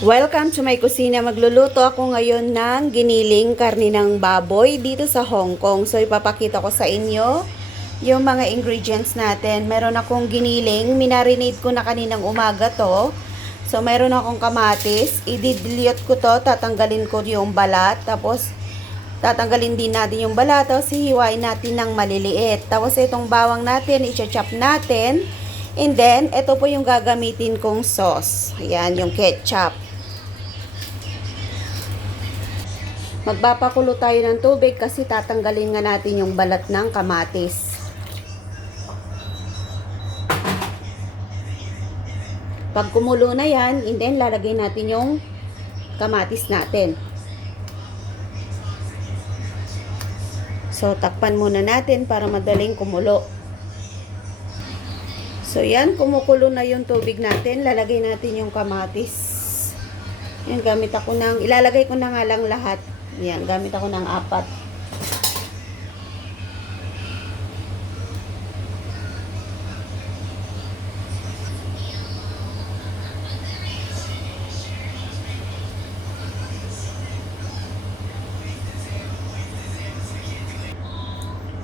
Welcome to my kusina. Magluluto ako ngayon ng giniling karni ng baboy dito sa Hong Kong. So ipapakita ko sa inyo yung mga ingredients natin. Meron akong giniling, minarinate ko na kaninang umaga to. So meron akong kamatis, i-dilute ko to, tatanggalin ko yung balat, tapos tatanggalin din natin yung balat, tapos hihiwain natin ng maliliit. Tapos itong bawang natin, i-chop natin. And then, ito po yung gagamitin kong sauce. Ayan, yung ketchup. Magpapakulo tayo ng tubig kasi tatanggalin nga natin yung balat ng kamatis. Pag kumulo na yan, and then lalagay natin yung kamatis natin. So, takpan muna natin para madaling kumulo. So, yan, kumukulo na yung tubig natin. Lalagay natin yung kamatis. Yan, gamit ako ng, ilalagay ko na nga lang lahat. Yan, gamit ako ng 4.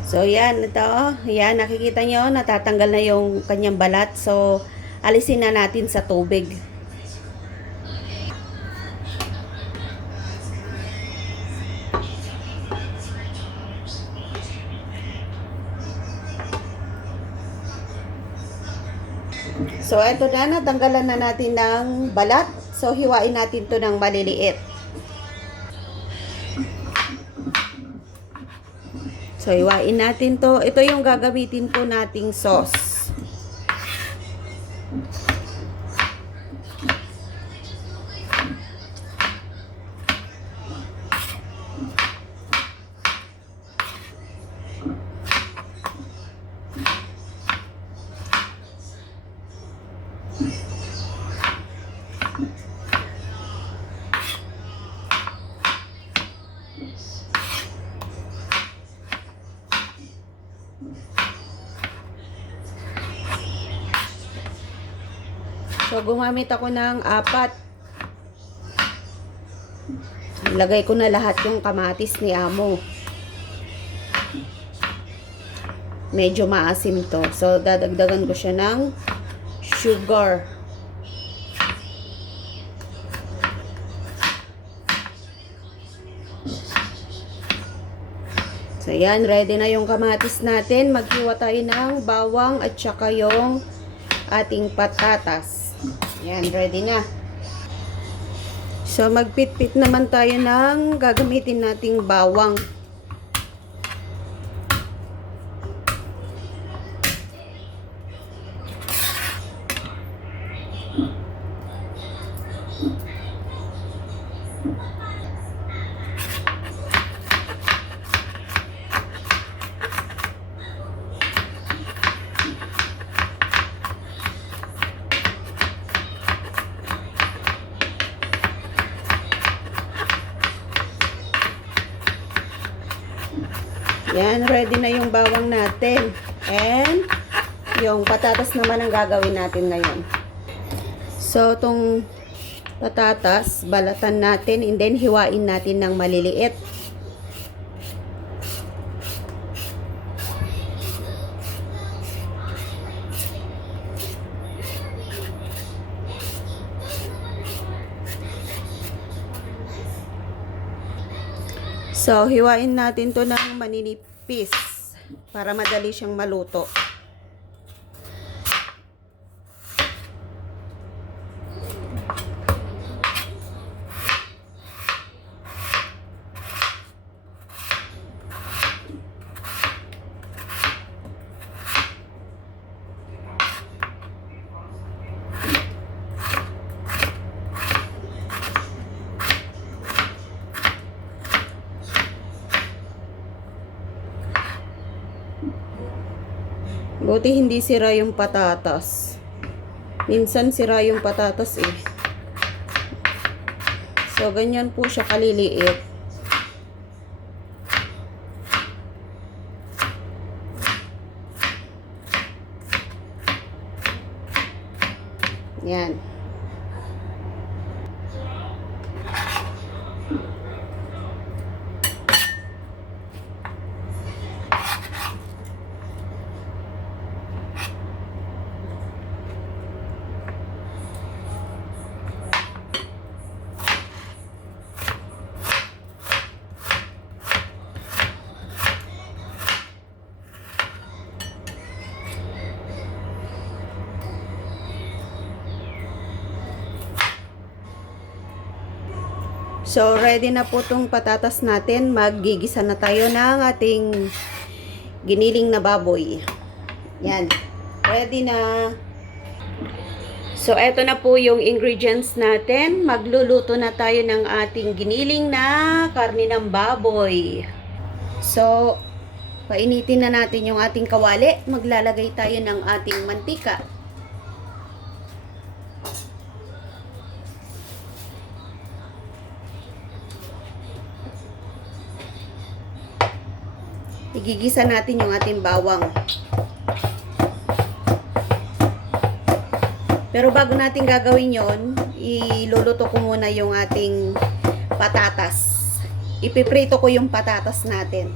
So, yan, ito, yan, nakikita nyo, natatanggal na yung kanyang balat. So, alisin na natin sa tubig. So, ito na, natanggalan na natin ng balat. So, hiwain natin to ng maliliit. So, hiwain natin to. Ito yung gagamitin po nating sauce. So, gumamit ako ng 4. Lagay ko na lahat yung kamatis ni Amo. Medyo maasim to. So, dadagdagan ko siya ng sugar. So, yan. Ready na yung kamatis natin. Maghiwa tayo ng bawang at saka yung ating patatas. Yan, ready na. So, magpit-pit naman tayo ng gagamitin nating bawang. Yan, ready na yung bawang natin. And, yung patatas naman ang gagawin natin ngayon. So, itong patatas, balatan natin and then hiwain natin ng maliliit. So, hiwain natin to ng maninipis para madali siyang maluto. Buti hindi sira yung patatas. Minsan sira yung patatas eh. So, ganyan po siya kaliliit. Yan. So, ready na po tong patatas natin. Maggigisa na tayo ng ating giniling na baboy. Yan. Ready na. So, eto na po yung ingredients natin. Magluluto na tayo ng ating giniling na karne ng baboy. So, painitin na natin yung ating kawali. Maglalagay tayo ng ating mantika. Igigisa natin yung ating bawang. Pero bago natin gagawin yon, iluluto ko muna yung ating patatas. Ipiprito ko yung patatas natin.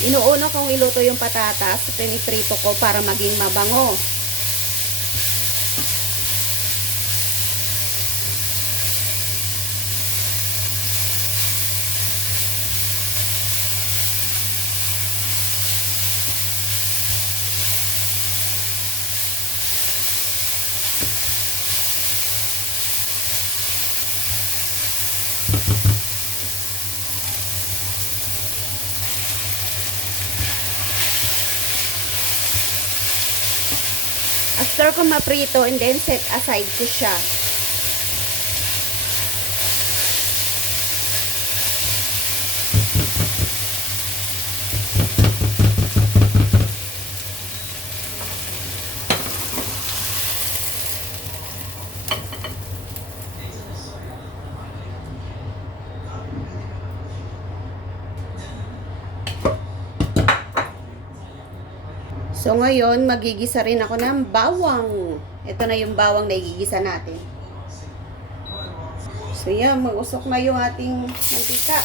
Inuuna kong iluto yung patatas, piniprito ko para maging mabango. After ko maprito and then set aside ko siya. So, ngayon, magigisa rin ako ng bawang. Ito na yung bawang na igigisa natin. So, yan. Mag-usok na yung ating mantika.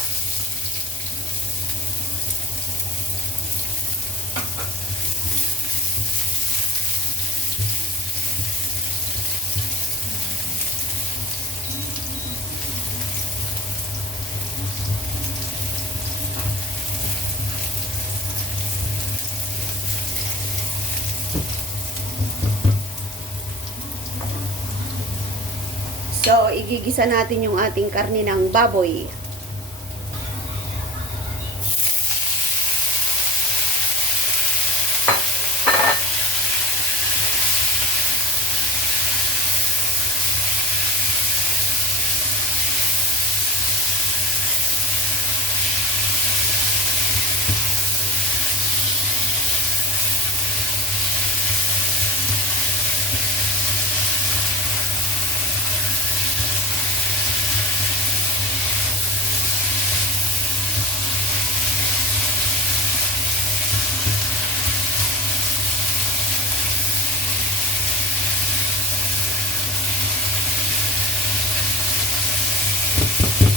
So, igigisa natin yung ating karne ng baboy.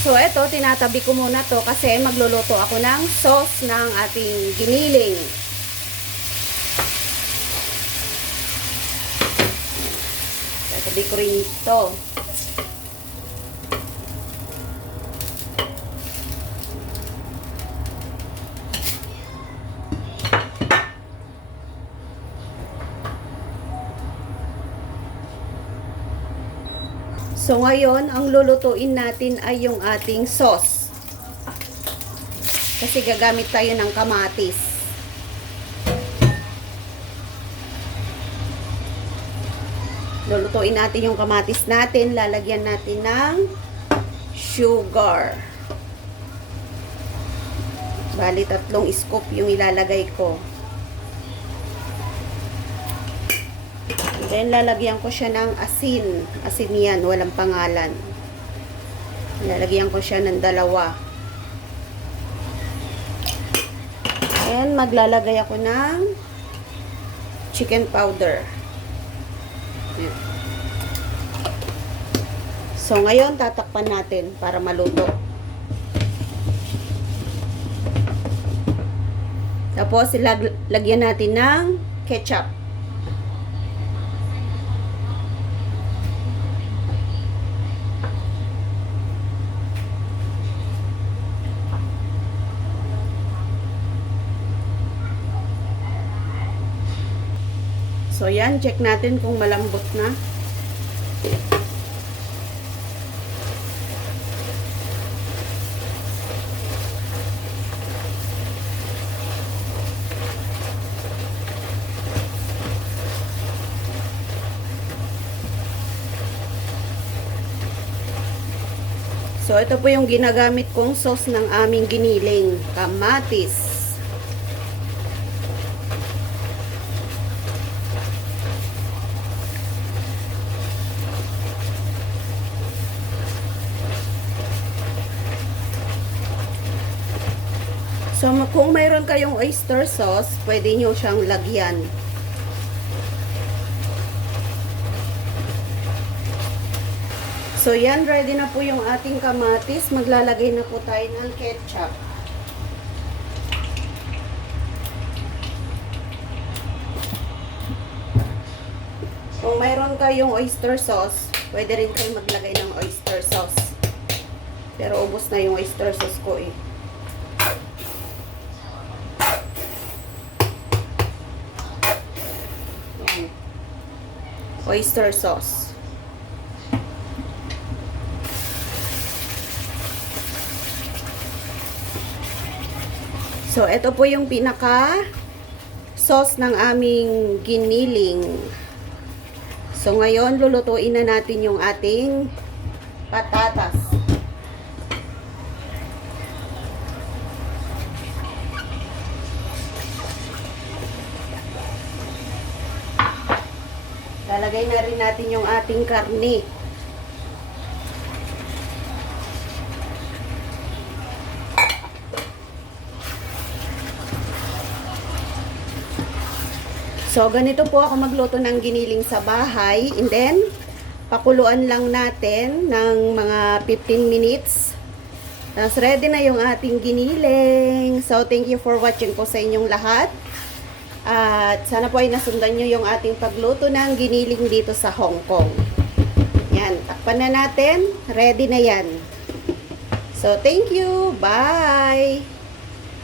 So, eto, tinatabi ko muna to kasi magluluto ako ng sauce ng ating giniling. Tatabi ko rin ito. So, ngayon, ang lulutuin natin ay yung ating sauce. Kasi gagamit tayo ng kamatis. Lulutuin natin yung kamatis natin. Lalagyan natin ng sugar. Bali, 3 scoop yung ilalagay ko. Then, lalagyan ko siya ng asin. Asin yan, walang pangalan. Lalagyan ko siya ng 2. And, maglalagay ako ng chicken powder. Yan. So, ngayon, tatakpan natin para maluto. Tapos, lagyan natin ng ketchup. So, yan. Check natin kung malambot na. So, ito po yung ginagamit kong sauce ng aming giniling. Kamatis. So, kung mayroon kayong oyster sauce, pwede nyo siyang lagyan. So, yan. Ready na po yung ating kamatis. Maglalagay na po tayo ng ketchup. Kung mayroon kayong oyster sauce, pwede rin kayo maglagay ng oyster sauce. Pero ubos na yung oyster sauce ko eh. Yan. Oyster sauce. So, ito po yung pinaka sauce ng aming giniling. So, ngayon, lulutuin na natin yung ating patatas. Lalagay na rin natin yung ating karne. So, ganito po ako magluto ng giniling sa bahay. And then, pakuluan lang natin ng mga 15 minutes. Tapos, ready na yung ating giniling. So, thank you for watching po sa inyong lahat. At sana po ay nasundan nyo yung ating pagluto ng giniling dito sa Hong Kong. Yan, takpan na natin. Ready na yan. So, thank you. Bye!